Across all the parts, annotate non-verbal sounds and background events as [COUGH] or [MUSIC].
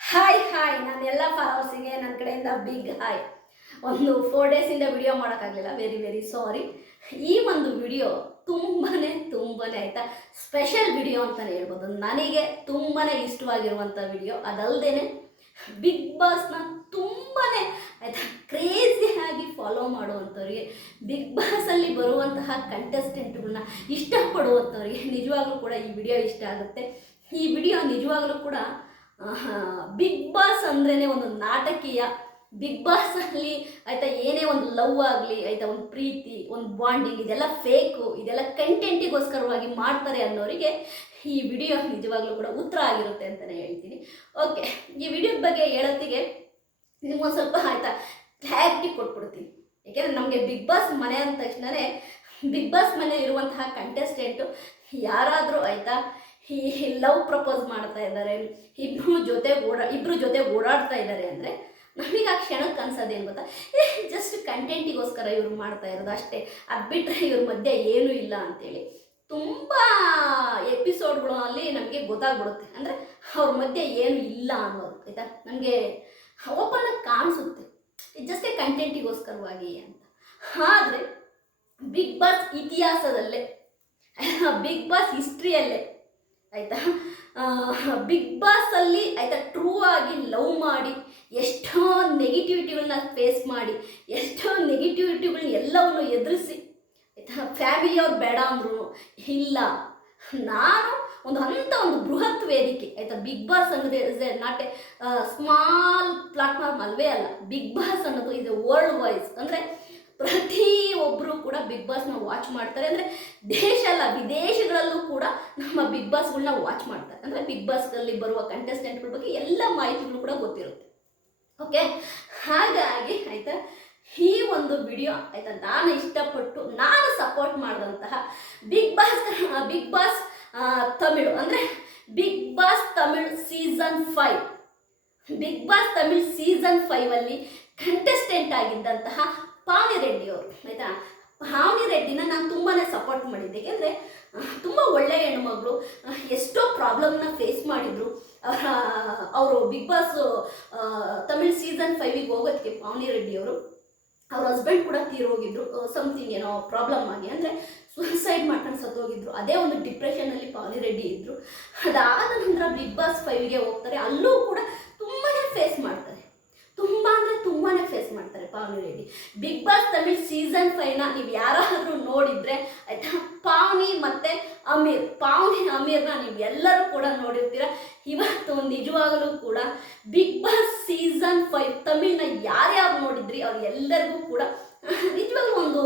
Hi hi ನಾನು ಎಲ್ಲ ಫಾಲೋವರ್ಸಿಗೆ ನನ್ನ ಕಡೆಯಿಂದ ಬಿಗ್ ಹಾಯ್ ಒಂದು ಫೋರ್ ಡೇಸಿಂದ ವಿಡಿಯೋ ಮಾಡೋಕ್ಕಾಗಲಿಲ್ಲ. ವೆರಿ ವೆರಿ ಸಾರಿ ಈ ಒಂದು ವಿಡಿಯೋ ತುಂಬಾ ತುಂಬಾ ಆಯಿತಾ? ಸ್ಪೆಷಲ್ ವಿಡಿಯೋ ಅಂತಲೇ ಹೇಳ್ಬೋದು. ನನಗೆ ತುಂಬಾ ಇಷ್ಟವಾಗಿರುವಂಥ ವಿಡಿಯೋ ಅದಲ್ಲದೆ ಬಿಗ್ ಬಾಸ್ನ ತುಂಬಾ ಆಯಿತಾ? ಆಗಿ ಫಾಲೋ ಮಾಡುವಂಥವ್ರಿಗೆ ಬಿಗ್ ಬಾಸಲ್ಲಿ ಬರುವಂತಹ ಕಂಟೆಸ್ಟೆಂಟ್ಗಳನ್ನ ಇಷ್ಟಪಡುವಂಥವ್ರಿಗೆ ನಿಜವಾಗ್ಲೂ ಕೂಡ ಈ ವಿಡಿಯೋ ಇಷ್ಟ ಆಗುತ್ತೆ. ಈ ವಿಡಿಯೋ ನಿಜವಾಗ್ಲೂ ಕೂಡ ಬಿಗ್ ಬಾಸ್ ಅಂದ್ರೇ ಒಂದು ನಾಟಕೀಯ. ಬಿಗ್ ಬಾಸ್ ಅಲ್ಲಿ ಆಯ್ತಾ ಏನೇ ಒಂದು ಲವ್ ಆಗಲಿ, ಆಯ್ತಾ ಒಂದು ಪ್ರೀತಿ, ಒಂದು ಬಾಂಡಿಂಗ್, ಇದೆಲ್ಲ ಫೇಕು ಇದೆಲ್ಲ ಕಂಟೆಂಟಿಗೋಸ್ಕರವಾಗಿ ಮಾಡ್ತಾರೆ ಅನ್ನೋರಿಗೆ ಈ ವಿಡಿಯೋ ನಿಜವಾಗ್ಲೂ ಕೂಡ ಉತ್ತರ ಆಗಿರುತ್ತೆ ಅಂತಲೇ ಹೇಳ್ತೀನಿ. ಓಕೆ ಈ ವಿಡಿಯೋದ ಬಗ್ಗೆ ಹೇಳೋತ್ತಿಗೆ ನಿಮ್ಗೊಂದು ಸ್ವಲ್ಪ ಆಯ್ತಾ ಕ್ಲಾರಿಟಿ ಕೊಟ್ಬಿಡ್ತೀನಿ. ಯಾಕೆಂದರೆ ನಮಗೆ ಬಿಗ್ ಬಾಸ್ ಮನೆ ಅಂದ ತಕ್ಷಣವೇ ಬಿಗ್ ಬಾಸ್ ಮನೆ ಇರುವಂತಹ ಕಂಟೆಸ್ಟೆಂಟು ಯಾರಾದರೂ ಆಯಿತಾ ಈ ಲವ್ ಪ್ರಪೋಸ್ ಮಾಡ್ತಾ ಇದ್ದಾರೆ. ಇಬ್ರು ಜೊತೆ ಓಡಾ ಇಬ್ಬರು ಜೊತೆ ಓಡಾಡ್ತಾ ಇದ್ದಾರೆ ಅಂದರೆ ನಮಗೆ ಆ ಕ್ಷಣಕ್ಕೆ ಅನ್ಸೋದೇನು ಗೊತ್ತಾ? ಜಸ್ಟ್ ಕಂಟೆಂಟಿಗೋಸ್ಕರ ಇವರು ಮಾಡ್ತಾ ಇರೋದು ಅಷ್ಟೇ. ಅದು ಬಿಟ್ಟರೆ ಇವ್ರ ಮಧ್ಯೆ ಏನೂ ಇಲ್ಲ ಅಂತೇಳಿ. ತುಂಬ ಎಪಿಸೋಡ್ಗಳಲ್ಲಿ ನಮಗೆ ಗೊತ್ತಾಗ್ಬಿಡುತ್ತೆ. ಅಂದರೆ ಅವ್ರ ಮಧ್ಯೆ ಏನು ಇಲ್ಲ ಅನ್ನೋದು, ಆಯಿತಾ? ನಮಗೆ ಓಪನ್ ಆಗಿ ಕಾಣಿಸುತ್ತೆ. ಜಸ್ಟ್ ಕಂಟೆಂಟಿಗೋಸ್ಕರವಾಗಿ ಅಂತ. ಆದರೆ ಬಿಗ್ ಬಾಸ್ ಇತಿಹಾಸದಲ್ಲೇ, [LAUGHS] ಬಿಗ್ ಬಾಸ್ ಹಿಸ್ಟ್ರಿಯಲ್ಲೇ ಆಯಿತಾ? ಬಿಗ್ ಬಾಸಲ್ಲಿ ಆಯಿತಾ ಟ್ರೂ ಆಗಿ ಲವ್ ಮಾಡಿ, ಎಷ್ಟೋ ನೆಗೆಟಿವಿಟಿಗಳನ್ನ ಫೇಸ್ ಮಾಡಿ, ಎಷ್ಟೋ ನೆಗೆಟಿವಿಟಿಗಳನ್ನ ಎಲ್ಲವನ್ನು ಎದುರಿಸಿ, ಆಯಿತಾ ಫ್ಯಾಮಿಲಿಯವ್ರು ಬೇಡ ಅಂದ್ರು, ಇಲ್ಲ. ನಾನು ಒಂದು ಅಂಥ ಒಂದು ಬೃಹತ್ ವೇದಿಕೆ, ಆಯಿತಾ, ಬಿಗ್ ಬಾಸ್ ಅನ್ನೋದು is a not a small platform ಅಲ್ವೇ ಅಲ್ಲ. ಬಿಗ್ ಬಾಸ್ ಅನ್ನೋದು ಇದು ವರ್ಲ್ಡ್ ವೈಸ್ ಅಂದರೆ ಪ್ರತಿಯೊಬ್ಬರು ಕೂಡ ಬಿಗ್ ಬಾಸ್ನ ವಾಚ್ ಮಾಡ್ತಾರೆ. ಅಂದರೆ ದೇಶ ಅಲ್ಲ, ವಿದೇಶಗಳಲ್ಲೂ ಕೂಡ ನಮ್ಮ ಬಿಗ್ ಬಾಸ್ಗಳನ್ನ ವಾಚ್ ಮಾಡ್ತಾರೆ. ಅಂದರೆ ಬಿಗ್ ಬಾಸ್ಗಳಲ್ಲಿ ಬರುವ ಕಂಟೆಸ್ಟೆಂಟ್ಗಳ ಬಗ್ಗೆ ಎಲ್ಲ ಮಾಹಿತಿಗಳು ಕೂಡ ಗೊತ್ತಿರುತ್ತೆ. ಓಕೆ ಹಾಗಾಗಿ ಆಯಿತಾ, ಈ ಒಂದು ವಿಡಿಯೋ ಆಯಿತಾ, ನಾನು ಇಷ್ಟಪಟ್ಟು, ನಾನು ಸಪೋರ್ಟ್ ಮಾಡಿದಂತಹ Bigg Boss Bigg Boss Tamil, ಅಂದರೆ Bigg Boss Tamil season five Bigg Boss Tamil season ಫೈವಲ್ಲಿ contestant ಆಗಿದ್ದಂತಹ ಪಾವನಿ ರೆಡ್ಡಿ ಅವರು ಆಯಿತಾ? ಪಾವನಿ ರೆಡ್ಡಿನ ನಾನು ತುಂಬಾ ಸಪೋರ್ಟ್ ಮಾಡಿದ್ದೆ. ಯಾಕೆಂದರೆ ತುಂಬ ಒಳ್ಳೆಯ ಹೆಣ್ಮಗಳು ಎಷ್ಟೋ ಪ್ರಾಬ್ಲಮ್ನ ಫೇಸ್ ಮಾಡಿದರು. ಅವರು ಬಿಗ್ ಬಾಸ್ ತಮಿಳ್ ಸೀಸನ್ ಫೈವಿಗೆ ಹೋಗೋದಕ್ಕೆ ಪಾವನಿ ರೆಡ್ಡಿ ಅವರು ಅವ್ರ ಹಸ್ಬೆಂಡ್ ಕೂಡ ತೀರೋಗಿದ್ರು ಸಮಥಿಂಗ್ ಏನೋ ಪ್ರಾಬ್ಲಮ್ ಆಗಿ. ಅಂದರೆ ಸುಸೈಡ್ ಮಾಡ್ಕೊಂಡು ಸತ್ತೋಗಿದ್ರು. ಅದೇ ಒಂದು ಡಿಪ್ರೆಷನಲ್ಲಿ ಪಾವನಿ ರೆಡ್ಡಿ ಇದ್ದರು ಅದಾದ ನಂತರ ಬಿಗ್ ಬಾಸ್ ಫೈವ್ಗೆ ಹೋಗ್ತಾರೆ. ಅಲ್ಲೂ ಕೂಡ ತುಂಬಾ ಫೇಸ್ ಮಾಡ್ತಾರೆ. ತುಂಬ ಅಂದರೆ ತುಂಬಾ ಫೇಸ್ ಮಾಡ್ತಾರೆ Pavani Reddy. Big boss Tamil season ಫೈವ್ನ ನೀವು ಯಾರಾದರೂ ನೋಡಿದರೆ ಆಯಿತಾ? ಪಾವನಿ ಮತ್ತು ಅಮೀರ್. ಪಾವನಿ, ಅಮೀರ್ನ ನೀವು ಎಲ್ಲರೂ ಕೂಡ ನೋಡಿರ್ತೀರ. ಇವತ್ತು ನಿಜವಾಗಲೂ ಕೂಡ ಬಿಗ್ ಬಾಸ್ ಸೀಸನ್ ಫೈವ್ ತಮಿಳ್ನ ಯಾರ್ಯಾರು ನೋಡಿದ್ರಿ ಅವ್ರು ಎಲ್ಲರಿಗೂ ಕೂಡ ನಿಜವಾಗ್ಲೂ ಒಂದು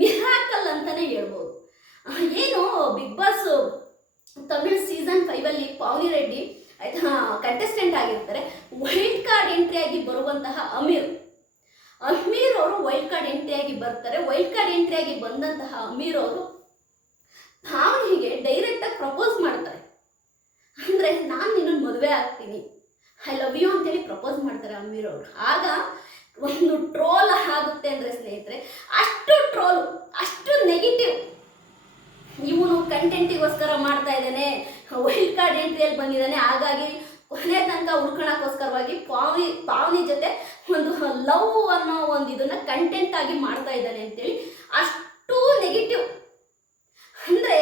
ಮಿರಾಕಲ್ ಅಂತಲೇ ಹೇಳ್ಬೋದು. ಏನು ಬಿಗ್ ಬಾಸ್ ತಮಿಳ್ ಸೀಸನ್ ಫೈವಲ್ಲಿ ಪಾವನಿ ರೆಡ್ಡಿ ಆಯ್ತಾ? ಕಂಟೆಸ್ಟೆಂಟ್ ಆಗಿರ್ತಾರೆ. ವೈಲ್ಡ್ ಕಾರ್ಡ್ ಎಂಟ್ರಿ ಆಗಿ ಬರುವಂತಹ ಅಮೀರ್. ಅಮೀರ್ ಅವರು ವೈಲ್ಡ್ ಕಾರ್ಡ್ ಎಂಟ್ರಿ ಆಗಿ ಬರ್ತಾರೆ. ವೈಲ್ಡ್ ಕಾರ್ಡ್ ಎಂಟ್ರಿ ಆಗಿ ಬಂದಂತಹ ಅಮೀರ್ ಅವರು ಭಾವನಿಗೆ ಡೈರೆಕ್ಟಾಗಿ ಪ್ರಪೋಸ್ ಮಾಡ್ತಾರೆ. ಅಂದರೆ ನಾನು ನಿನ್ನನ್ನು ಮದುವೆ ಆಗ್ತೀನಿ. ಐ ಲವ್ ಯು ಅಂತೇಳಿ ಪ್ರಪೋಸ್ ಮಾಡ್ತಾರೆ ಅಮೀರ್ ಅವರು. ಆಗ ಒಂದು ಟ್ರೋಲ್ ಆಗುತ್ತೆ ಅಂದರೆ ಸ್ನೇಹಿತರೆ, ಅಷ್ಟು ಟ್ರೋಲ್ ಅಷ್ಟು ನೆಗೆಟಿವ್ ಇವನು ಕಂಟೆಂಟಿಗೋಸ್ಕರ ಮಾಡ್ತಾ ಇದ್ದಾನೆ. ವೈಲ್ಡ್ ಕಾರ್ಡ್ ಎಂಟ್ರಿಯಲ್ಲಿ ಬಂದಿದ್ದಾನೆ. ಹಾಗಾಗಿ ಕೊನೆ ತನಕ ಹುಡ್ಕೋಣಕ್ಕೋಸ್ಕರವಾಗಿ ಪಾವನಿ ಪಾವನಿ ಜೊತೆ ಒಂದು ಲವ್ ಅನ್ನೋ ಒಂದು ಇದನ್ನ ಕಂಟೆಂಟ್ ಆಗಿ ಮಾಡ್ತಾ ಇದ್ದಾನೆ ಅಂತೇಳಿ ಅಷ್ಟು ನೆಗೆಟಿವ್ ಅಂದರೆ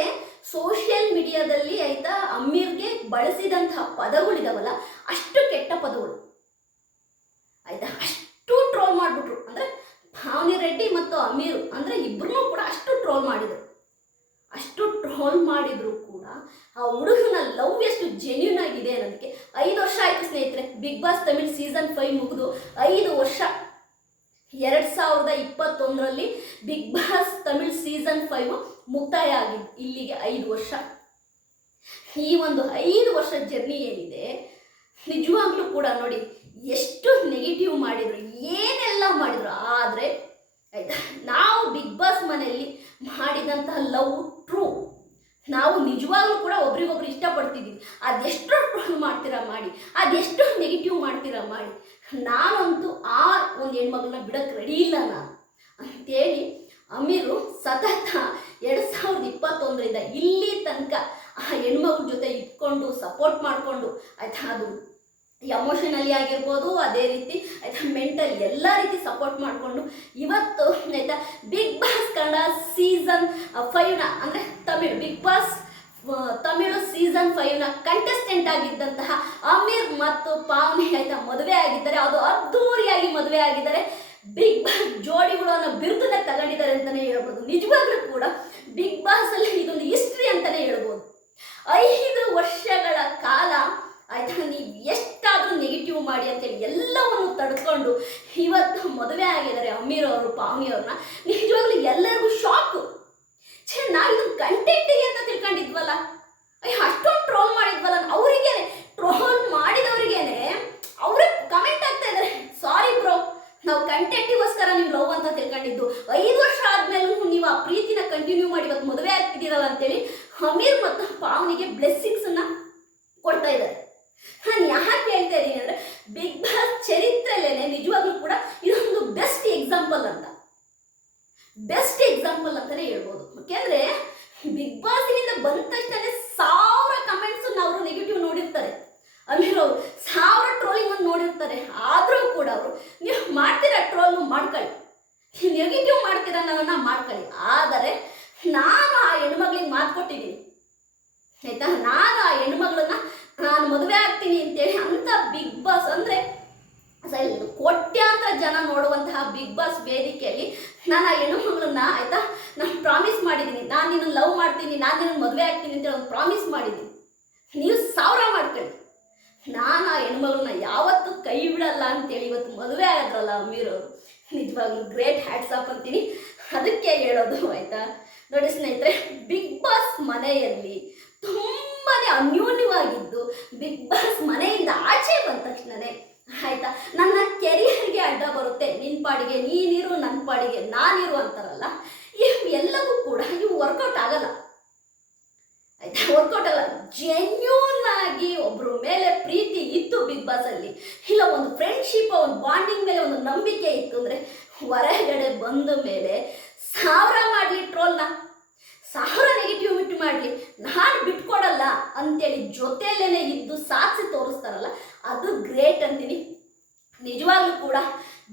ಸೋಷಿಯಲ್ ಮೀಡಿಯಾದಲ್ಲಿ ಆಯ್ತಾ ಅಮೀರ್ಗೆ ಬಳಸಿದಂತಹ ಪದಗಳಿದಾವಲ್ಲ, ಅಷ್ಟು ಕೆಟ್ಟ ಪದಗಳು. ಆಯ್ತಾ? ಅಷ್ಟು ಟ್ರೋಲ್ ಮಾಡಿಬಿಟ್ರು. ಅಂದರೆ ಭಾವನಿ ರೆಡ್ಡಿ ಮತ್ತು ಅಮೀರ್, ಅಂದರೆ ಇಬ್ಬರನ್ನೂ ಕೂಡ ಅಷ್ಟು ಟ್ರೋಲ್ ಮಾಡಿದರು. ಅಷ್ಟು ಟ್ರೋಲ್ ಮಾಡಿದ್ರು ಕೂಡ ಆ ಹುಡುಗನ ಲವ್ ಎಷ್ಟು ಜೆನ್ಯೂನ್ ಆಗಿದೆ ಅನ್ನೋದಕ್ಕೆ ಐದು ವರ್ಷ ಆಯಿತು ಸ್ನೇಹಿತರೆ big boss Tamil season five ಮುಗಿದು ಐದು ವರ್ಷ. ಎರಡು ಸಾವಿರದ ಇಪ್ಪತ್ತೊಂದರಲ್ಲಿ big boss Tamil season five ಮುಕ್ತಾಯ ಆಗಿದ್ದು ಇಲ್ಲಿಗೆ ಐದು ವರ್ಷ. ಈ ಒಂದು ಐದು ವರ್ಷ ಜರ್ನಿ ಏನಿದೆ, ನಿಜವಾಗ್ಲೂ ಕೂಡ ನೋಡಿ, ಎಷ್ಟು ನೆಗೆಟಿವ್ ಮಾಡಿದ್ರು, ಏನೆಲ್ಲ ಮಾಡಿದ್ರು, ಆದರೆ ಆಯ್ತಾ ನಾವು ಬಿಗ್ ಬಾಸ್ ಮನೆಯಲ್ಲಿ ಮಾಡಿದಂತಹ ಲವ್ ನಾವು ನಿಜವಾಗ್ಲೂ ಕೂಡ ಒಬ್ರಿಗೊಬ್ರು ಇಷ್ಟಪಡ್ತಿದ್ದೀವಿ ಅದೆಷ್ಟು ಟ್ರೋಲ್ ಮಾಡ್ತೀರಾ ಮಾಡಿ, ಅದೆಷ್ಟು ನೆಗೆಟಿವ್ ಮಾಡ್ತೀರಾ ಮಾಡಿ, ನಾನಂತೂ ಆ ಒಂದು ಹೆಣ್ಮಗಳನ್ನ ಬಿಡಕ್ಕೆ ರೆಡಿ ಇಲ್ಲ ನಾನು. ಅಂತೇಳಿ ಅಮೀರು ಸತತ ಎರಡು ಸಾವಿರದ ಇಪ್ಪತ್ತೊಂದರಿಂದ ಇಲ್ಲಿ ತನಕ ಆ ಹೆಣ್ಮಗಳ ಜೊತೆ ಇಟ್ಕೊಂಡು ಸಪೋರ್ಟ್ ಮಾಡಿಕೊಂಡು, ಆಯ್ತಾ ಅದು ಎಮೋಷನಲಿ ಆಗಿರ್ಬೋದು, ಅದೇ ರೀತಿ, ಆಯಿತಾ ಮೆಂಟಲ್ ಎಲ್ಲ ರೀತಿ ಸಪೋರ್ಟ್ ಮಾಡಿಕೊಂಡು ಇವತ್ತು, ಆಯಿತಾ ಬಿಗ್ ಬಾಸ್ ಕನ್ನಡ ಸೀಸನ್ ಫೈವ್ನ ಅಂದರೆ Tamil big boss Tamil season ಫೈವ್ನ contestant ಆಗಿದ್ದಂತಹ ಅಮೀರ್ ಮತ್ತು ಪಾವನಿ ಆಯಿತಾ, ಮದುವೆ ಆಗಿದ್ದಾರೆ. ಅದು ಅದ್ಧೂರಿಯಾಗಿ ಮದುವೆ ಆಗಿದ್ದಾರೆ. ಬಿಗ್ ಬಾಸ್ ಜೋಡಿಗಳು ಅನ್ನೋ ಬಿರುದನ್ನ ತಗೊಂಡಿದ್ದಾರೆ ಅಂತಲೇ ಹೇಳ್ಬೋದು. ನಿಜವಾಗ್ಲೂ ಕೂಡ ಬಿಗ್ ಬಾಸ್ ಅಲ್ಲಿ ಇದೊಂದು ಹಿಸ್ಟ್ರಿ ಅಂತಲೇ ಹೇಳ್ಬೋದು ಐದು ವರ್ಷಗಳ ಕಾಲ ಆಯ್ತಾ ನೀವು ಎಷ್ಟಾದರೂ ನೆಗೆಟಿವ್ ಮಾಡಿ ಅಂತೇಳಿ ಎಲ್ಲವನ್ನು ತಡ್ಕೊಂಡು ಇವತ್ತು ಮದುವೆ ಆಗಿದ್ದಾರೆ ಅಮೀರ್ ಅವರು ಪಾವನಿ ಅವ್ರನ್ನ. ನಿಜವಾಗ್ಲೂ ಎಲ್ಲರಿಗೂ ಶಾಕ್ ಛೇ, ನಾ ಇದು ಕಂಟೆಂಟಿಗೆ ಅಂತ ತಿಳ್ಕೊಂಡಿದ್ವಲ್ಲ? ಅಯ್ಯೋ, ಅಷ್ಟೊಂದು ಟ್ರೋಲ್ ಮಾಡಿದ್ವಲ್ಲ ಅವರಿಗೇನೆ ಟ್ರೋಲ್ ಮಾಡಿದವರಿಗೇನೆ ಅವ್ರಿಗೆ ಕಮೆಂಟ್ ಆಗ್ತಾ ಇದ್ದಾರೆ ಸಾರಿ ಬ್ರೋ ನಾವು ಕಂಟೆಂಟಿಗೋಸ್ಕರ ನೀವು ಲವ್ ಅಂತ ತಿಳ್ಕೊಂಡಿದ್ದು. ಐದು ವರ್ಷ ಆದ್ಮೇಲೂ ನೀವು ಆ ಪ್ರೀತಿನ ಕಂಟಿನ್ಯೂ ಮಾಡಿ ಇವತ್ತು ಮದುವೆ ಆಗ್ತಿದ್ದೀರಲ್ಲ ಅಂತೇಳಿ ಅಮೀರ್ ಮತ್ತು ಪಾವನಿಗೆ ಬ್ಲೆಸ್ಸಿಂಗ್ಸ್ ಅನ್ನ ಕೊಡ್ತಾ ಇದ್ದಾರೆ ನಾನು ಯಾಕೆ ಹೇಳ್ತಾ ಇದ್ದೀನಿ ಅಂದ್ರೆ ಬಿಗ್ ಬಾಸ್ ಚರಿತ್ರೆಲೇನೆ ನಿಜವಾಗ್ಲೂ ಕೂಡ ಇದೊಂದು ಬೆಸ್ಟ್ ಎಕ್ಸಾಂಪಲ್ ಅಂತ. ಬೆಸ್ಟ್ ಎಕ್ಸಾಂಪಲ್ ಅಂತಾನೆ ಹೇಳ್ಬೋದು. ಯಾಕೆಂದ್ರೆ ಬಿಗ್ ಬಾಸ್ನಿಂದ ಬಂದ ತಕ್ಷಣ ಸಾವಿರ ಕಮೆಂಟ್ಸ್ ಅವರು ನೆಗೆಟಿವ್ ನೋಡಿರ್ತಾರೆ. ಅಮೀರ್ ಅವರು ಸಾವಿರ ಟ್ರೋಲಿಂಗ್ ಒಂದು ನೋಡಿರ್ತಾರೆ. ಆದರೂ ಕೂಡ ಅವರು, ನೀವು ಮಾಡ್ತೀರಾ ಟ್ರೋಲ್ ಮಾಡ್ಕೊಳ್ಳಿ. ನೆಗೆಟಿವ್ ಮಾಡ್ತೀರಾ ನನ್ನ ಮಾಡ್ಕೊಳ್ಳಿ. ಆದರೆ ನಾನು ಆ ಹೆಣ್ಮಗಳಿಗೆ ಮಾತು ಕೊಟ್ಟಿದ್ದೀನಿ. ಆಯ್ತಾ? ನಾನು ಆ ಹೆಣ್ಮಗಳನ್ನ ನಾನು ಮದುವೆ ಆಗ್ತೀನಿ ಅಂತೇಳಿ ಅಂತ ಬಿಗ್ ಬಾಸ್ ಅಂದರೆ ಕೋಟ್ಯಾಂತರ ಜನ ನೋಡುವಂತಹ ಬಿಗ್ ಬಾಸ್ ವೇದಿಕೆಯಲ್ಲಿ ನಾನು ಆ ಹೆಣ್ಣುಮಗಳನ್ನ ಆಯ್ತಾ, ನಾನು ಪ್ರಾಮಿಸ್ ಮಾಡಿದ್ದೀನಿ ನಾನು ನಿನ್ನ ಲವ್ ಮಾಡ್ತೀನಿ, ನಾನು ನಿನ್ನ ಮದುವೆ ಆಗ್ತೀನಿ ಅಂತೇಳಿ ಒಂದು ಪ್ರಾಮಿಸ್ ಮಾಡಿದ್ದೀನಿ ನೀವು ಸಾವಿರ ಮಾಡ್ಕೊಳ್ಳಿ. ನಾನು ಆ ಹೆಣ್ಮಗಳನ್ನ ಯಾವತ್ತೂ ಕೈ ಬಿಡಲ್ಲ ಅಂತೇಳಿ ಇವತ್ತು ಮದುವೆ ಆದ್ರಲ್ಲ ಅಮೀರ್ ನಿಜವಾಗ್ಲೂ ಗ್ರೇಟ್ ಹ್ಯಾಟ್ಸ್ ಆಫ್ ಅಂತೀನಿ. ಅದಕ್ಕೆ ಹೇಳೋದು ಆಯ್ತಾ? ನೋಡಿ ಸ್ನೇಹಿತರೆ ಬಿಗ್ ಬಾಸ್ ಮನೆಯಲ್ಲಿ ತುಂಬಾನೇ ಅನ್ಯೋನ್ಯವಾಗಿದ್ದು ಬಿಗ್ ಬಾಸ್ ಮನೆಯಿಂದ ಆಚೆ ಬಂದ ತಕ್ಷಣನೇ. ಆಯ್ತಾ? ನನ್ನ ಕೆರಿಯರ್ಗೆ ಅಡ್ಡ ಬರುತ್ತೆ. ನಿನ್ನ ಪಾಡಿಗೆ ನೀನಿರು ನನ್ನ ಪಾಡಿಗೆ ನಾನಿರು ಅಂತಾರಲ್ಲ? ಇವು ಎಲ್ಲವೂ ಕೂಡ ಇವು ವರ್ಕೌಟ್ ಆಗಲ್ಲ. ಆಯ್ತಾ? ವರ್ಕೌಟ್ ಆಗಲ್ಲ. ಜೆನ್ಯೂನ್ ಆಗಿ ಒಬ್ರ ಮೇಲೆ ಪ್ರೀತಿ ಇತ್ತು ಬಿಗ್ ಬಾಸ್ ಅಲ್ಲಿ. ಇಲ್ಲ, ಒಂದು ಫ್ರೆಂಡ್ಶಿಪ್ ಒಂದು ಬಾಂಡಿಂಗ್ ಮೇಲೆ ಒಂದು ನಂಬಿಕೆ ಇತ್ತು ಅಂದ್ರೆ ಹೊರಗಡೆ ಬಂದ ಮೇಲೆ ಸಾವಿರ ಮಾಡಲಿ ಟ್ರೋಲ್ನ ಸಾವಿರ ನೆಗೆಟಿವಿಟಿ ಮಾಡಲಿ ನಾನು ಬಿಟ್ಕೊಡಲ್ಲ ಅಂತೇಳಿ ಜೊತೆಯಲ್ಲೇನೆ ಇದ್ದು ಸಾಧಿಸಿ ತೋರಿಸ್ತಾರಲ್ಲ, ಅದು ಗ್ರೇಟ್ ಅಂತೀನಿ. ನಿಜವಾಗ್ಲೂ ಕೂಡ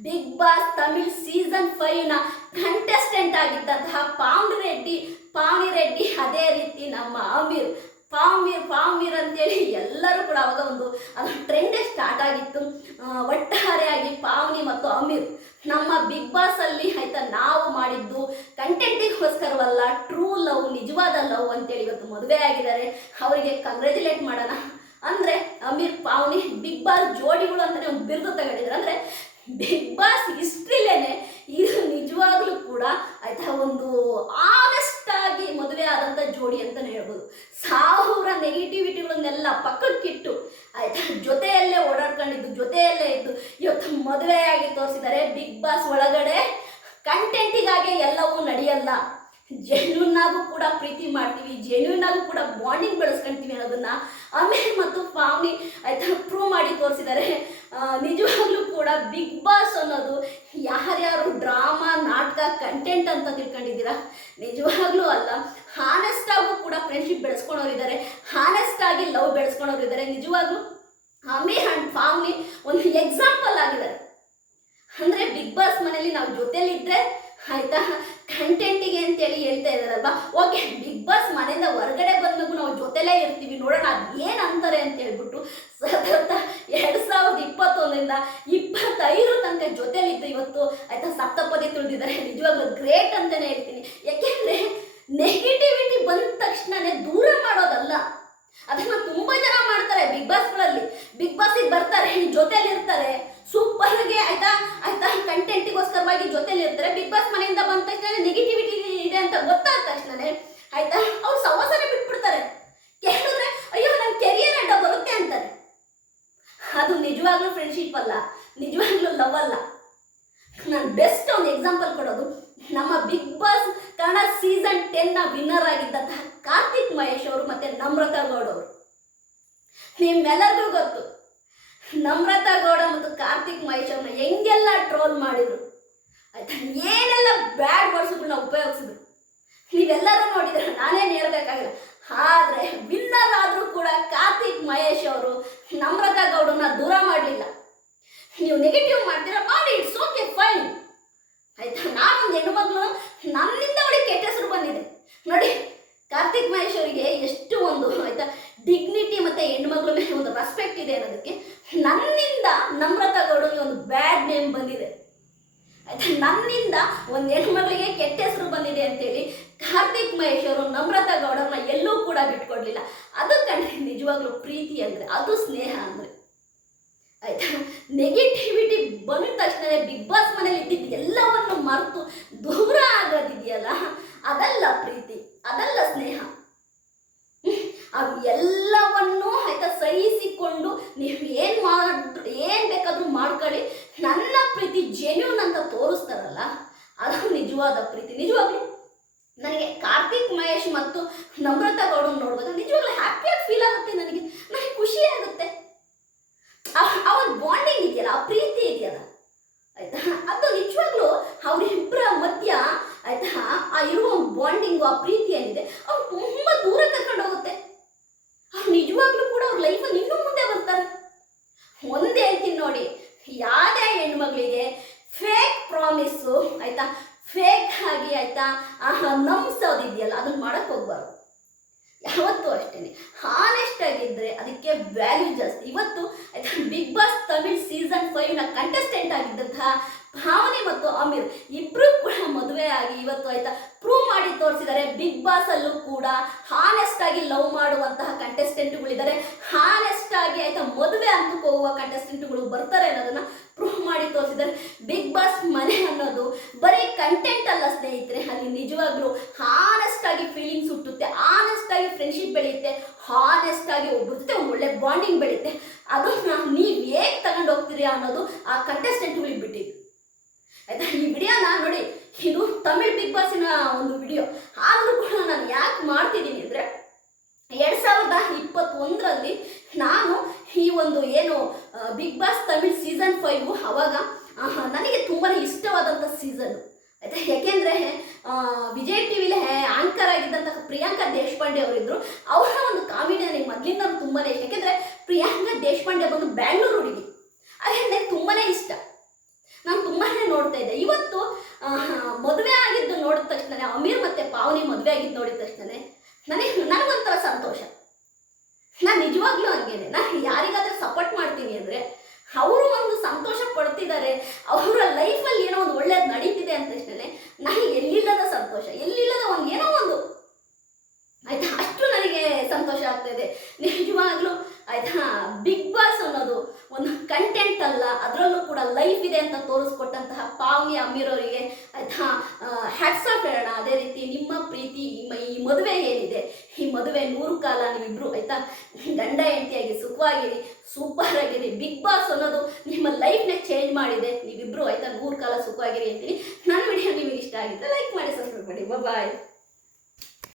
ಬಿಗ್ ಬಾಸ್ ತಮಿಳ್ ಸೀಸನ್ ಫೈವ್ನ ಕಂಟೆಸ್ಟೆಂಟ್ ಆಗಿದ್ದಂತಹ ಪಾವನಿ ರೆಡ್ಡಿ ಪಾವನಿ ರೆಡ್ಡಿ ಅದೇ ರೀತಿ ನಮ್ಮ ಅಮೀರ್ ಪಾಮೀರ್ ಪಾಮೀರ್ ಅಂತೇಳಿ ಎಲ್ಲರೂ ಕೂಡ ಅವಾಗ ಒಂದು, ಅದು ಟ್ರೆಂಡೇ ಸ್ಟಾರ್ಟ್ ಆಗಿತ್ತು. ಒಟ್ಟಾರೆಯಾಗಿ ಪಾವನಿ ಮತ್ತು ಅಮೀರ್ ನಮ್ಮ ಬಿಗ್ ಬಾಸ್ ಅಲ್ಲಿ ಆಯ್ತಾ ನಾವು ಮಾಡಿದ್ದು ಕಂಟೆಂಟಿಗೋಸ್ಕರವಲ್ಲ ಟ್ರೂ ಲವ್ ನಿಜವಾದ ಲವ್ ಅಂತೇಳಿ ಇವತ್ತು ಮದುವೆ ಆಗಿದ್ದಾರೆ. ಅವರಿಗೆ ಕಂಗ್ರ್ಯಾಚುಲೇಟ್ ಮಾಡೋಣ. ಅಂದ್ರೆ ಅಮೀರ್ ಪಾವನಿ, ಬಿಗ್ ಬಾಸ್ ಜೋಡಿಗಳು ಅಂತಾನೆ ಒಂದು ಬಿರುದು ತಗೊಂಡಿದ್ದಾರೆ. ಅಂದ್ರೆ ಬಿಗ್ ಬಾಸ್ ಹಿಸ್ಟ್ರಿಲೇನೆ ಇದು ನಿಜವಾಗ್ಲೂ ಕೂಡ ಆಯ್ತಾ ಒಂದು ಆನೆಸ್ಟ್ ಆಗಿ ಮದುವೆ ಆದಂತ ಜೋಡಿ ಅಂತಾನೆ ಹೇಳ್ಬೋದು. ಸಾವಿರ ನೆಗೆಟಿವಿಟಿಗಳನ್ನೆಲ್ಲ ಪಕ್ಕಕ್ಕಿಟ್ಟು, ಆಯ್ತಾ? ಜೊತೆಯಲ್ಲೇ ಓಡಾಡ್ಕೊಂಡಿದ್ದು, ಜೊತೆಯಲ್ಲೇ ಇದ್ದು, ಇವತ್ತು ಮದುವೆಯಾಗಿ ತೋರಿಸಿದ್ದಾರೆ ಬಿಗ್ ಬಾಸ್ ಒಳಗಡೆ. ಕಂಟೆಂಟಿಗಾಗಿ ಎಲ್ಲವೂ ನಡೆಯಲ್ಲ. ಜೆನ್ಯೂನ್ ಆಗು ಕೂಡ ಪ್ರೀತಿ ಮಾಡ್ತೀವಿ ಜೆನ್ಯೂನ್ ಆಗು ಕೂಡ ಬಾಂಡಿಂಗ್ ಬೆಳೆಸ್ಕೊಂತೀವಿ ಅನ್ನೋದನ್ನ ಅಮಿ ಮತ್ತು ಪಾವನಿ ಆಯ್ತಾ ಪ್ರೂವ್ ಮಾಡಿ ತೋರಿಸಿದ್ದಾರೆ. ನಿಜವಾಗ್ಲೂ ಕೂಡ ಬಿಗ್ ಬಾಸ್ ಅನ್ನೋದು ಯಾರ್ಯಾರು ಡ್ರಾಮಾ ನಾಟಕ ಕಂಟೆಂಟ್ ಅಂತ ತಿಳ್ಕೊಂಡಿದ್ದೀರಾ? ನಿಜವಾಗ್ಲೂ ಅಲ್ಲ. ಹಾನೆಸ್ಟ್ ಆಗು ಕೂಡ ಫ್ರೆಂಡ್ಶಿಪ್ ಬೆಳೆಸ್ಕೊಂಡವ್ರಿದ್ದಾರೆ ಹಾನೆಸ್ಟ್ ಆಗಿ ಲವ್ ಬೆಳೆಸ್ಕೊಂಡವ್ರಿದ್ದಾರೆ ನಿಜವಾಗ್ಲೂ ಅಮೀರ್ ಅಂಡ್ ಪಾವನಿ ಒಂದು ಎಕ್ಸಾಂಪಲ್ ಆಗಿದ್ದಾರೆ. ಅಂದ್ರೆ ಬಿಗ್ ಬಾಸ್ ಮನೇಲಿ ನಾವು ಜೊತೆಲಿದ್ರೆ ಆಯ್ತಾ? ಕಂಟೆಂಟಿಗೆ ಅಂತೇಳಿ ಹೇಳ್ತಾ ಇದಾರಲ್ವಾ ಓಕೆ ಬಿಗ್ ಬಾಸ್ ಮನೆಯಿಂದ ಹೊರಗಡೆ ಬಂದಾಗೂ ನಾವು ಜೊತೆಲೇ ಇರ್ತೀವಿ. ನೋಡೋಣ ಅದು ಏನು ಅಂತಾರೆ ಅಂತ ಹೇಳ್ಬಿಟ್ಟು ಸತತ ಎರಡು ಸಾವಿರದ ಇಪ್ಪತ್ತೊಂದರಿಂದ ಇಪ್ಪತ್ತೈದು ತನಕ ಜೊತೆಲಿದ್ದು ಇವತ್ತು. ಆಯ್ತಾ? ಸಪ್ತಪದಿ ತುಳಿದಿದ್ದಾರೆ. ನಿಜವಾಗ್ಲೂ ಗ್ರೇಟ್ ಅಂತಾನೆ ಹೇಳ್ತೀನಿ. ಯಾಕೆಂದ್ರೆ ನೆಗೆಟಿವಿಟಿ ಬಂದ ತಕ್ಷಣನೇ ದೂರ ಮಾಡೋದಲ್ಲ. ಅದನ್ನ ತುಂಬಾ ಜನ ಮಾಡ್ತಾರೆ ಬಿಗ್ ಬಾಸ್ಗಳಲ್ಲಿ ಬಿಗ್ ಬಾಸಿಗೆ ಬರ್ತಾರೆ ಜೊತೆಲಿ ಇರ್ತಾರೆ ಸೂಪರ್ ಆಗಿ ಆಯ್ತಾ? ಆಯ್ತಾ? ಕಂಟೆಂಟಿಗೋಸ್ಕರವಾಗಿ ಜೊತೆಲಿ ಇರ್ತಾರೆ. ಬಿಗ್ ಬಾಸ್ ಮನೆಯಿಂದ ಬಂದ ತಕ್ಷಣ ನೆಗೆಟಿವಿಟಿ ಇದೆ ಅಂತ ಗೊತ್ತಾದ ತಕ್ಷಣನೇ ಆಯ್ತಾ? ಅವ್ರು ಸವಾಸನೆ ಬಿಟ್ಬಿಡ್ತಾರೆ. ಕೇಳಿದ್ರೆ, ಅಯ್ಯೋ ನನ್ನ ಕೆರಿಯರ್ ಅಡ್ಡ ಬರುತ್ತೆ ಅಂತಾರೆ. ಅದು ನಿಜವಾಗ್ಲೂ ಫ್ರೆಂಡ್ಶಿಪ್ ಅಲ್ಲ. ನಿಜವಾಗ್ಲೂ ಲವ್ ಅಲ್ಲ. ನಾನು ಬೆಸ್ಟ್ ಒಂದು ಎಕ್ಸಾಂಪಲ್ ಕೊಡೋದು. ನಮ್ಮ ಬಿಗ್ ಬಾಸ್ ಕನ್ನಡ ಸೀಸನ್ ಟೆನ್ನ ವಿನ್ನರ್ ಆಗಿದ್ದಂತಹ ಕಾರ್ತಿಕ್ ಮಹೇಶ್ ಅವರು ಮತ್ತೆ ನಮ್ರತಾ ಗೌಡ್ ಅವರು. ನಿಮ್ಮೆಲ್ಲರಿಗೂ ಗೊತ್ತು. ನಮ್ರತಾ ಗೌಡ ಮತ್ತು ಕಾರ್ತಿಕ್ ಮಹೇಶ್ ಅವ್ರನ್ನ ಹೆಂಗೆಲ್ಲ ಟ್ರೋಲ್ ಮಾಡಿದ್ರು. ಆಯ್ತಾ? ಏನೆಲ್ಲ ಬ್ಯಾಡ್ ವರ್ಡ್ಸ್ಗಳನ್ನ ಉಪಯೋಗಿಸಿದ್ರು. ನೀವೆಲ್ಲರೂ ನೋಡಿದ್ರೆ ನಾನೇನು ಹೇಳ್ಬೇಕಾಗಿಲ್ಲ. ಆದರೆ ವಿನ್ನರ್ ಆದ್ರೂ ಕೂಡ ಕಾರ್ತಿಕ್ ಮಹೇಶ್ ಅವರು ನಮ್ರತಾ ಗೌಡನ್ನ ದೂರ ಮಾಡಲಿಲ್ಲ. ನೀವು ನೆಗೆಟಿವ್ ಮಾಡ್ತೀರಾ ಮಾಡಿ ಇಟ್ಸ್ ಓಕೆ ಫೈನ್ ಆಯ್ತಾ ನಾನೊಂದು ಹೆಣ್ಮಗಳು ನನ್ನಿಂದ ಅವಳಿಗೆ ಕೆಟ್ಟ ಹೆಸರು ಬಂದಿದೆ ನೋಡಿ ಕಾರ್ತಿಕ್ ಮಹೇಶ್ ಅವರಿಗೆ ಎಷ್ಟು ಒಂದು ಆಯ್ತಾ ಡಿಗ್ನಿಟಿ ಮತ್ತೆ ಹೆಣ್ಮಗಳ ಮೇಲೆ ಒಂದು ರೆಸ್ಪೆಕ್ಟ್ ಇದೆ ಅನ್ನೋದಕ್ಕೆ ನನ್ನಿಂದ ನಮ್ರತಾ ಗೌಡಗೆ ಒಂದು ಬ್ಯಾಡ್ ನೇಮ್ ಬಂದಿದೆ ಆಯ್ತಾ ನನ್ನಿಂದ ಒಂದು ಹೆಣ್ಮಗಳಿಗೆ ಕೆಟ್ಟ ಹೆಸರು ಬಂದಿದೆ ಅಂತೇಳಿ ಕಾರ್ತಿಕ್ ಮಹೇಶ್ ಅವರು ನಮ್ರತಾ ಗೌಡರನ್ನ ಎಲ್ಲೂ ಕೂಡ ಬಿಟ್ಕೊಡ್ಲಿಲ್ಲ ಅದು ಕಂಡ್ರೆ ನಿಜವಾಗ್ಲೂ ಪ್ರೀತಿ ಅಂದರೆ ಅದು ಸ್ನೇಹ ಅಂದರೆ. ಆಯ್ತಾ? ನೆಗೆಟಿವಿಟಿ ಬಂದ ತಕ್ಷಣ ಬಿಗ್ ಬಾಸ್ ಮನೇಲಿ ಇಟ್ಟಿದ್ದು ಎಲ್ಲವನ್ನು ಮರೆತು ದೂರ ಆಗೋದಿದೆಯಲ್ಲ, ಅದಲ್ಲ ಪ್ರೀತಿ, ಅದಲ್ಲ ಸ್ನೇಹ. ಅದು ಎಲ್ಲವನ್ನೂ ಆಯ್ತಾ ಸಹಿಸಿಕೊಂಡು ನೀವು ಏನು ಮಾಡ್ ಏನು ಬೇಕಾದರೂ ಮಾಡ್ಕೊಳ್ಳಿ. ನನ್ನ ಪ್ರೀತಿ ಜೆನ್ಯೂನ್ ಅಂತ ತೋರಿಸ್ತಾರಲ್ಲ, ಅದು ನಿಜವಾದ ಪ್ರೀತಿ. ನಿಜವಾಗ್ಲೂ. ನನಗೆ ಕಾರ್ತಿಕ್ ಮಹೇಶ್ ಮತ್ತು ನಮ್ರತಾ ಗೌಡನ್ ನೋಡುವಾಗ ನಿಜವಾಗ್ಲೂ ಹ್ಯಾಪಿಯಾಗಿ ಫೀಲ್ ಆಗುತ್ತೆ ನನಗೆ. ಖುಷಿ ಆಗುತ್ತೆ ಅವನ ಬಾಂಡಿಂಗ್ ಇದೆಯಲ್ಲ ಆ ಪ್ರೀತಿ ಇದೆಯಲ್ಲ, ಆಯ್ತಾ? ಅದು ನಿಜವಾಗ್ಲೂ ಅವರಿಬ್ಬರ ಮಧ್ಯ, ಆಯ್ತಾ? ಆ ಇರುವ ಬಾಂಡಿಂಗು ಆ ಪ್ರೀತಿ ಏನಿದೆ, ಅವ್ರು ತುಂಬಾ ದೂರ ಕರ್ಕೊಂಡು ಹೋಗುತ್ತೆ. ಅವ್ರು ನಿಜವಾಗ್ಲೂ ಕೂಡ ಅವ್ರ ಲೈಫಲ್ಲಿ ಇನ್ನೂ ಮುಂದೆ ಬರ್ತಾರೆ. ಒಂದೇ ಹೇಳ್ತೀನಿ ನೋಡಿ ಯಾವುದೇ ಹೆಣ್ಮಗಳಿಗೆ ಫೇಕ್ ಪ್ರಾಮಿಸ್ಸು ಆಯ್ತಾ? ಫೇಕ್ ಆಗಿ, ಆಯ್ತಾ? ನಂಬಿಸೋದಿದೆಯಲ್ಲ ಅದನ್ನ ಮಾಡಕ್ಕೆ ಹೋಗ್ಬಾರ್ದು. ಯಾವತ್ತೂ ಅಷ್ಟೇ ಹಾನೆಸ್ಟ್ ಆಗಿದ್ರೆ ಅದಕ್ಕೆ ವ್ಯಾಲ್ಯೂ ಜಾಸ್ತಿ. ಇವತ್ತು ಬಿಗ್ ಬಾಸ್ ತಮಿಳ್ ಸೀಸನ್ ಫೈವ್ನ ಕಂಟೆಸ್ಟೆಂಟ್ ಆಗಿದ್ದಂತಹ ಭಾವನೆ ಮತ್ತು ಅಮೀರ್ ಇಬ್ರು ಕೂಡ ಮದುವೆ ಆಗಿ ಇವತ್ತು ಆಯ್ತಾ ಪ್ರೂವ್ ಮಾಡಿ ತೋರಿಸಿದ್ದಾರೆ. ಬಿಗ್ ಬಾಸ್ ಅಲ್ಲೂ ಕೂಡ ಹಾನೆಸ್ಟ್ ಆಗಿ ಲವ್ ಮಾಡುವಂತಹ ಕಂಟೆಸ್ಟೆಂಟ್ಗಳಿದ್ದಾರೆ ಹಾನೆಸ್ಟ್ ಆಗಿ ಆಯ್ತಾ ಮದುವೆ ಅಂತ ಹೋಗುವ ಕಂಟೆಸ್ಟೆಂಟ್ಗಳು ಬರ್ತಾರೆ ಅನ್ನೋದನ್ನ ಪ್ರೂವ್ ಮಾಡಿ ತೋರಿಸಿದ್ದಾರೆ. ಬಿಗ್ ಬಾಸ್ ಮನೆ ಅನ್ನೋದು ಬರೀ ಕಂಟೆಂಟ್ ಅಲ್ಲ ಸ್ನೇಹಿತರೆ. ಅಲ್ಲಿ ನಿಜವಾಗ್ಲೂ ಹಾನೆಸ್ಟ್ ಆಗಿ ಫೀಲಿಂಗ್ಸ್ ಹುಟ್ಟುತ್ತೆ. ಆಗಿ ಬೆಳೆಯುತ್ತೆ ಹಾನೆಸ್ಟ್ ಆಗಿ ಒಬ್ಬರ ಒಳ್ಳೆ ಬಾಂಡಿಂಗ್ ಬೆಳೆಯುತ್ತೆ, ಅದನ್ನ ನೀವು ಹೇಗೆ ತಗೊಂಡು ಹೋಗ್ತೀರಿ ಅನ್ನೋದು ಆ ಕಂಟೆಸ್ಟೆಂಟ್ಗಳಿಗೆ ಬಿಟ್ಟಿದ್ದು. ಆಯ್ತಾ? ಈ ವಿಡಿಯೋನ ನೋಡಿ, ಇದು ತಮಿಳ್ ಬಿಗ್ ಬಾಸಿನ ಒಂದು ವಿಡಿಯೋ. ಆದರೂ ಕೂಡ ನಾನು ಯಾಕೆ ಮಾಡ್ತಿದ್ದೀನಿ ಅಂದರೆ, ಎರಡು ಸಾವಿರದ ಇಪ್ಪತ್ತೊಂದರಲ್ಲಿ ನಾನು ಈ ಒಂದು ಏನು Bigg Boss Tamil season five ಅವಾಗ ನನಗೆ ತುಂಬಾ ಇಷ್ಟವಾದಂಥ ಸೀಸನ್ ಆಯ್ತಾ? ಯಾಕೆಂದರೆ ವಿಜಯ್ ಟಿ ವಿಲಿ ಆಂಕರ್ ಆಗಿದ್ದಂಥ ಪ್ರಿಯಾಂಕಾ ದೇಶಪಾಂಡೆ ಅವರಿದ್ರು ಅವರ ಒಂದು ಕಾಮಿಡಿ ನನಗೆ ಮೊದಲಿಂದ ತುಂಬಾ ಇಷ್ಟ ಯಾಕೆಂದರೆ ಪ್ರಿಯಾಂಕಾ ದೇಶಪಾಂಡೆ ಬಂದು ಬ್ಯಾಂಗ್ಳೂರು ಹುಡುಗಿ ಹಾಗೆ ನನಗೆ ತುಂಬಾ ಇಷ್ಟ ನಾನು ತುಂಬಾ ನೋಡ್ತಾ ಇದ್ದೆ. ಇವತ್ತು ಮದುವೆ ಆಗಿದ್ದು ನೋಡಿದ ತಕ್ಷಣ ಅಮೀರ್ ಮತ್ತೆ ಪಾವನಿ ಮದುವೆ ಆಗಿದ್ದು ನೋಡಿದ ತಕ್ಷಣ ನನಗೆ, ನನಗೊಂಥರ ಸಂತೋಷ. ನಾನು ನಿಜವಾಗ್ಲೂ ಹಂಗೇನೆ. ನಾನು ಯಾರಿಗಾದ್ರೂ ಸಪೋರ್ಟ್ ಮಾಡ್ತೀನಿ ಅಂದರೆ, ಅವರು ಒಂದು ಸಂತೋಷ ಪಡ್ತಿದ್ದಾರೆ, ಅವರ ಲೈಫಲ್ಲಿ ಏನೋ ಒಂದು ಒಳ್ಳೇದು ನಡೀತಿದೆ ಅಂತ ತಕ್ಷಣ ನನಗೆ ಎಲ್ಲಿಲ್ಲದ ಸಂತೋಷ, ಎಲ್ಲಿಲ್ಲದ ಒಂದು ಏನೋ ಒಂದು, ಆಯ್ತಾ? ಅಷ್ಟು ನನಗೆ ಸಂತೋಷ ಆಗ್ತಾ ಇದೆ. ನಿಜವಾಗ್ಲೂ, ಆಯ್ತಾ? ಬಿಗ್ ಒಂದು ಕಂಟೆಂಟ್ ಅಲ್ಲ, ಅದರಲ್ಲೂ ಕೂಡ ಲೈಫ್ ಇದೆ ಅಂತ ತೋರಿಸ್ಕೊಟ್ಟಂತಹ ಪಾವನಿ ಅಮೀರ್ ಅವರಿಗೆ ಆಯ್ತಾ ಹ್ಯಾಟ್ಸ್ ಆಫ್ ಹೇಳೋಣ. ಅದೇ ರೀತಿ ನಿಮ್ಮ ಪ್ರೀತಿ ಈ ಮದುವೆ ಏನಿದೆ? ಈ ಮದುವೆ ನೂರು ಕಾಲ ನೀವಿಬ್ರು, ಆಯ್ತಾ? ಗಂಡ ಹೆಂಡತಿಯಾಗಿ ಸುಖವಾಗಿರಿ ಸೂಪರ್ ಆಗಿರಿ. ಬಿಗ್ ಬಾಸ್ ಅನ್ನೋದು ನಿಮ್ಮ ಲೈಫ್ನ ಚೇಂಜ್ ಮಾಡಿದೆ. ನೀವಿಬ್ರು, ಆಯ್ತಾ, ನೂರು ಕಾಲ ಸುಖವಾಗಿರಿ ಅಂತೀನಿ. ನನ್ನ ವಿಡಿಯೋ ನಿಮಗೆ ಇಷ್ಟ ಆಗಿದ್ರೆ ಲೈಕ್ ಮಾಡಿ ಸಬ್ಸ್ಕ್ರೈಬ್ ಮಾಡಿ. ಬಾಯ್